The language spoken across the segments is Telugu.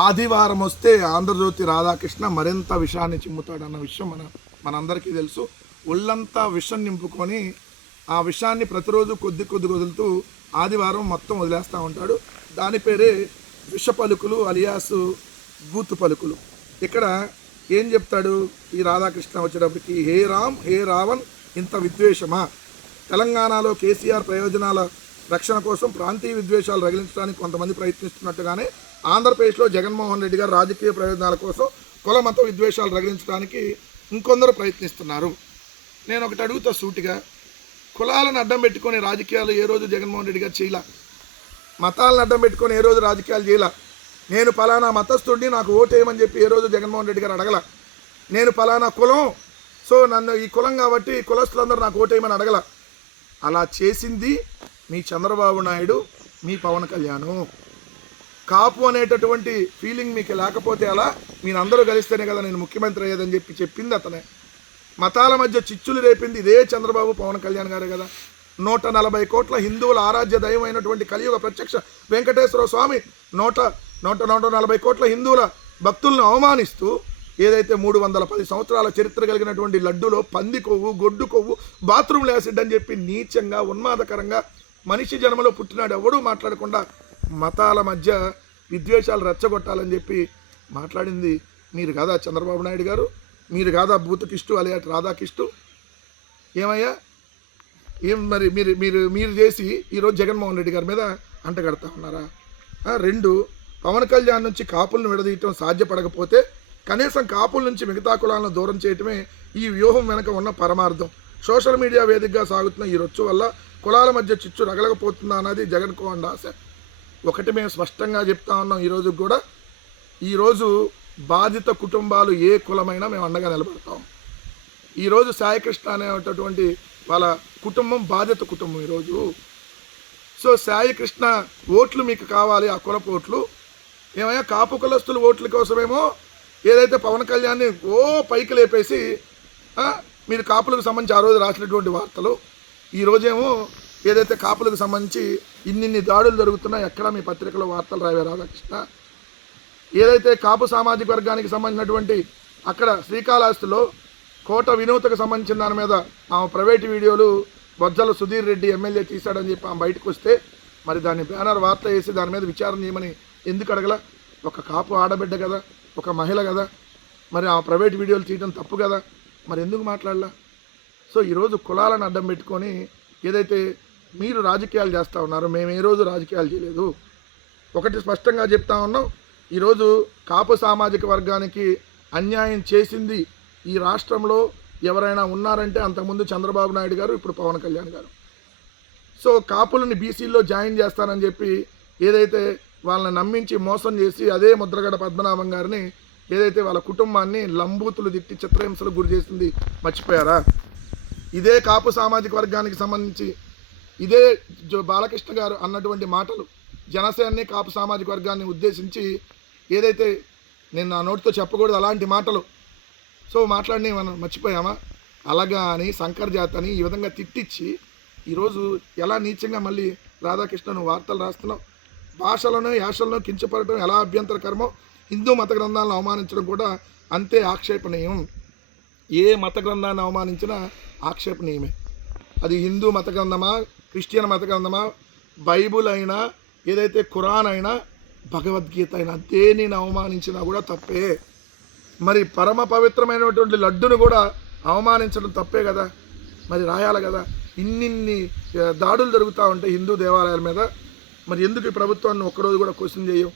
ఆదివారం వస్తే ఆంధ్రజ్యోతి రాధాకృష్ణ మరింత విషయాన్ని చిమ్ముతాడన్న విషయం మనందరికీ తెలుసు. ఒళ్ళంతా విషం నింపుకొని ఆ విషయాన్ని ప్రతిరోజు కొద్ది వదులుతూ ఆదివారం మొత్తం వదిలేస్తూ ఉంటాడు. దాని పేరే విష పలుకులు అలియాస్ బూతు పలుకులు. ఇక్కడ ఏం చెప్తాడు ఈ రాధాకృష్ణ వచ్చేటప్పటికి, హే రామ్ హే రావణ్ ఇంత విద్వేషమా, తెలంగాణలో కేసీఆర్ ప్రయోజనాల రక్షణ కోసం ప్రాంతీయ విద్వేషాలు రగిలించడానికి కొంతమంది ప్రయత్నిస్తున్నట్టుగానే ఆంధ్రప్రదేశ్లో జగన్మోహన్ రెడ్డి గారు రాజకీయ ప్రయోజనాల కోసం కుల మత విద్వేషాలు రగిలించడానికి ఇంకొందరు ప్రయత్నిస్తున్నారు. నేను ఒకటి అడుగుతా సూటిగా, కులాలను అడ్డం పెట్టుకొని రాజకీయాలు ఏ రోజు జగన్మోహన్ రెడ్డి గారు చేయలా, మతాలను అడ్డం పెట్టుకొని ఏ రోజు రాజకీయాలు చేయలా. నేను ఫలానా మతస్థుడిని నాకు ఓటు వేయమని చెప్పి ఏ రోజు జగన్మోహన్ రెడ్డి గారు అడగల. నేను ఫలానా కులం, సో నన్ను ఈ కులం కాబట్టి కులస్తులందరూ నాకు ఓటు వేయమని అడగల. అలా చేసింది మీ చంద్రబాబు నాయుడు, మీ పవన్ కళ్యాణ్. కాపు అనేటటువంటి ఫీలింగ్ మీకు లేకపోతే అలా మీరందరూ కలిస్తేనే కదా నేను ముఖ్యమంత్రి అయ్యేదని చెప్పింది అతనే. మతాల మధ్య చిచ్చులు రేపింది ఇదే చంద్రబాబు పవన్ కళ్యాణ్ గారే కదా. 140 కోట్ల హిందువుల ఆరాధ్య దైవం అయినటువంటి కలియుగ ప్రత్యక్ష వెంకటేశ్వర స్వామి 140 కోట్ల హిందువుల భక్తులను అవమానిస్తూ ఏదైతే 310 సంవత్సరాల చరిత్ర కలిగినటువంటి లడ్డూలో పంది కొవ్వు, గొడ్డు కొవ్వు, బాత్రూమ్లో యాసిడ్ అని చెప్పి నీచంగా ఉన్మాదకరంగా మనిషి జన్మలో పుట్టినాడు ఎవడూ మాట్లాడకుండా మతాల మధ్య విద్వేషాలు రెచ్చగొట్టాలని చెప్పి మాట్లాడింది మీరు కాదా చంద్రబాబు నాయుడు గారు? మీరు కాదా బూతుకిష్టు అలియా రాధాకిష్టు? ఏమయ్యా మరి మీరు చేసి ఈరోజు జగన్మోహన్ రెడ్డి గారి మీద అంటగడతా ఉన్నారా? 2, పవన్ కళ్యాణ్ నుంచి కాపులను విడదీయటం సాధ్యపడకపోతే కనీసం కాపుల నుంచి మిగతా కులాలను దూరం చేయటమే ఈ వ్యూహం వెనక ఉన్న పరమార్థం. సోషల్ మీడియా వేదికగా సాగుతున్న ఈ రొచ్చు వల్ల కులాల మధ్య చిచ్చు రగలకపోతుందా అన్నది జగన్మోహన్ ఆశ. ఒకటి మేము స్పష్టంగా చెప్తా ఉన్నాం, ఈరోజు కూడా ఈరోజు బాధిత కుటుంబాలు ఏ కులమైనా మేము అండగా నిలబడతాం. ఈరోజు సాయికృష్ణ అనేటటువంటి వాళ్ళ కుటుంబం బాధిత కుటుంబం ఈరోజు. సో సాయికృష్ణ ఓట్లు మీకు కావాలి, ఆ కులపు ఓట్లు. ఏమయ్యా కాపు కులస్తుల ఓట్ల కోసమేమో ఏదైతే పవన్ కళ్యాణ్ని పైకి లేపేసి మీరు కాపులకు సంబంధించి ఆ రోజు రాసినటువంటి వార్తలు, ఈరోజేమో ఏదైతే కాపులకు సంబంధించి ఇన్ని దాడులు జరుగుతున్నాయి ఎక్కడ మీ పత్రికలో వార్తలు రావే రాధాకృష్ణ? ఏదైతే కాపు సామాజిక వర్గానికి సంబంధించినటువంటి అక్కడ శ్రీకాళహస్తిలో కోట వినూతకు సంబంధించిన దాని మీద ఆమె ప్రైవేటు వీడియోలు బొజ్జల సుధీర్ రెడ్డి ఎమ్మెల్యే తీశాడని చెప్పి ఆమె బయటకు వస్తే మరి దాన్ని బ్యానర్ వార్త వేసి దాని మీద విచారణ చేయమని ఎందుకు అడగల? ఒక కాపు ఆడబిడ్డ కదా, ఒక మహిళ కదా, మరి ఆ ప్రైవేట్ వీడియోలు తీయడం తప్పు కదా, మరి ఎందుకు మాట్లాడలా? సో ఈరోజు కులాలను అడ్డం పెట్టుకొని ఏదైతే మీరు రాజకీయాలు చేస్తూ ఉన్నారో మేము ఏ రోజు రాజకీయాలు చేయలేదు. ఒకటి స్పష్టంగా చెప్తా ఉన్నాం, ఈరోజు కాపు సామాజిక వర్గానికి అన్యాయం చేసింది ఈ రాష్ట్రంలో ఎవరైనా ఉన్నారంటే అంతకుముందు చంద్రబాబు నాయుడు గారు, ఇప్పుడు పవన్ కళ్యాణ్ గారు. సో కాపులని బీసీల్లో జాయిన్ చేస్తానని చెప్పి ఏదైతే వాళ్ళని నమ్మించి మోసం చేసి అదే ముద్రగడ పద్మనాభం గారిని ఏదైతే వాళ్ళ కుటుంబాన్ని లంబూతులు తిట్టి చిత్రహింసలకు గురి చేసింది మర్చిపోయారా? ఇదే కాపు సామాజిక వర్గానికి సంబంధించి ఇదే బాలకృష్ణ గారు అన్నటువంటి మాటలు జనసేనని కాపు సామాజిక వర్గాన్ని ఉద్దేశించి ఏదైతే నేను నా నోటితో చెప్పకూడదు అలాంటి మాటలు సో మాట్లాడి మనం మర్చిపోయామా? అలాగా అని శంకర్ జాత్ అని ఈ విధంగా తిట్టించి ఈరోజు ఎలా నీచంగా మళ్ళీ రాధాకృష్ణను వార్తలు రాస్తున్నాం. భాషలను యాషలను కించపడటం ఎలా అభ్యంతరకరమో హిందూ మత గ్రంథాలను అవమానించడం కూడా అంతే ఆక్షేపణీయం. ఏ మత గ్రంథాన్ని అవమానించినా ఆక్షేపణీయమే. అది హిందూ మత గ్రంథమా, క్రిస్టియన్ మత గ్రంథమా, బైబుల్ అయినా ఏదైతే ఖురాన్ అయినా భగవద్గీత అయినా దేనిని అవమానించినా కూడా తప్పే. మరి పరమ పవిత్రమైనటువంటి లడ్డును కూడా అవమానించడం తప్పే కదా, మరి రాయాలి కదా. ఇన్నిన్ని దాడులు జరుగుతూ ఉంటాయి హిందూ దేవాలయాల మీద, మరి ఎందుకు ఈ ప్రభుత్వాన్ని ఒక్కరోజు కూడా క్వశ్చన్ చేయం?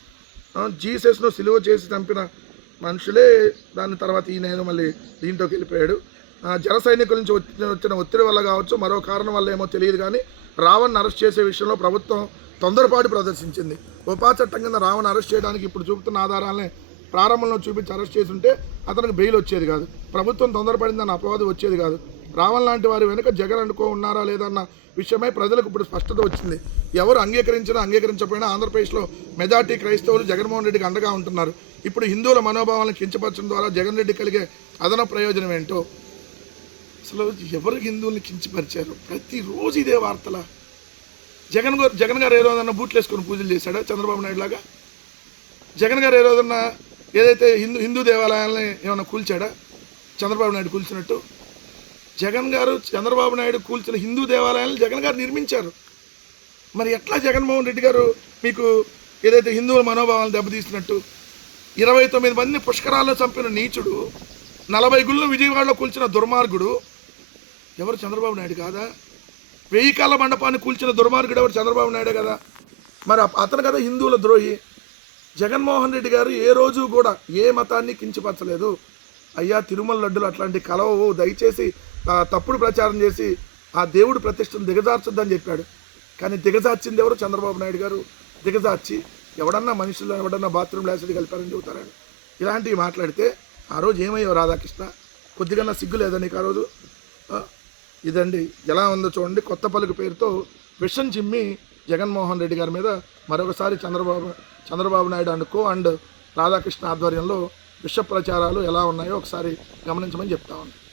జీసస్ను సిలువ చేసి చంపిన మనుషులే దాని తర్వాత ఈయన మళ్ళీ దీంట్లోకి వెళ్ళిపోయాడు. జన సైనికుల నుంచి వచ్చిన ఒత్తిడి వల్ల కావచ్చు, మరో కారణం వల్ల ఏమో తెలియదు కానీ రావణ్ని అరెస్ట్ చేసే విషయంలో ప్రభుత్వం తొందరపాటు ప్రదర్శించింది. ఉపా చట్టం కింద రావణ్ అరెస్ట్ చేయడానికి ఇప్పుడు చూపుతున్న ఆధారాలనే ప్రారంభంలో చూపించి అరెస్ట్ చేస్తుంటే అతనికి బెయిల్ వచ్చేది కాదు. ప్రభుత్వం తొందరపడిందన్న అపవాదం వచ్చేది కాదు. రావణ్ లాంటి వారి వెనుక జగన్ అనుకో ఉన్నారా లేదన్న విషయమై ప్రజలకు ఇప్పుడు స్పష్టత వచ్చింది. ఎవరు అంగీకరించినా అంగీకరించకపోయినా ఆంధ్రప్రదేశ్లో మెజార్టీ క్రైస్తవులు జగన్మోహన్ రెడ్డికి అండగా ఉంటున్నారు. ఇప్పుడు హిందువుల మనోభావాలను కించపరచడం ద్వారా జగన్ రెడ్డి కలిగే అదనపు ప్రయోజనం ఏంటో? అసలు ఎవరు హిందువుల్ని కించపరిచారు? ప్రతిరోజు ఇదే వార్తల. జగన్ గారు ఏ రోజన్నా బూట్లు వేసుకొని పూజలు చేశాడా చంద్రబాబు నాయుడు లాగా? జగన్ గారు ఏ రోజున్నా ఏదైతే హిందూ దేవాలయాలని ఏమైనా కూల్చాడా? చంద్రబాబు నాయుడు కూల్చినట్టు. జగన్ గారు చంద్రబాబు నాయుడు కూల్చిన హిందూ దేవాలయాలను జగన్ గారు నిర్మించారు. మరి ఎట్లా జగన్మోహన్ రెడ్డి గారు మీకు ఏదైతే హిందువుల మనోభావాలను దెబ్బతీసినట్టు? 29 మందిని పుష్కరాల్లో చంపిన నీచుడు, 40 గుళ్ళు విజయవాడలో కూల్చిన దుర్మార్గుడు ఎవరు? చంద్రబాబు నాయుడు కాదా? 1000 కాళ్ళ మండపాన్ని కూల్చిన దుర్మార్గుడు ఎవరు? చంద్రబాబు నాయుడే కదా. మరి అతను కదా హిందువుల ద్రోహి. జగన్మోహన్ రెడ్డి గారు ఏ రోజు కూడా ఏ మతాన్ని కించపరచలేదు. అయ్యా తిరుమల లడ్డులు అట్లాంటి కలవవు, దయచేసి తప్పుడు ప్రచారం చేసి ఆ దేవుడి ప్రతిష్టను దిగజార్చొద్దని చెప్పాడు. కానీ దిగజార్చింది ఎవరు? చంద్రబాబు నాయుడు గారు. దిగజార్చి ఎవడన్నా మనుషులు ఎవడన్నా బాత్రూమ్ యాసిడ్ కలిపారని చెబుతారని ఇలాంటివి మాట్లాడితే ఆ రోజు ఏమయ్యో రాధాకృష్ణ? కొద్దిగా సిగ్గు లేదా నీకు ఆ రోజు? ఇదండి ఎలా ఉందో చూడండి. కొత్త పలుకు పేరుతో విషం చిమ్మి జగన్మోహన్ రెడ్డి గారి మీద మరొకసారి చంద్రబాబు నాయుడు అండ్ రాధాకృష్ణ ఆధ్వర్యంలో విష ప్రచారాలు ఎలా ఉన్నాయో ఒకసారి గమనించమని చెప్తా ఉన్నాను.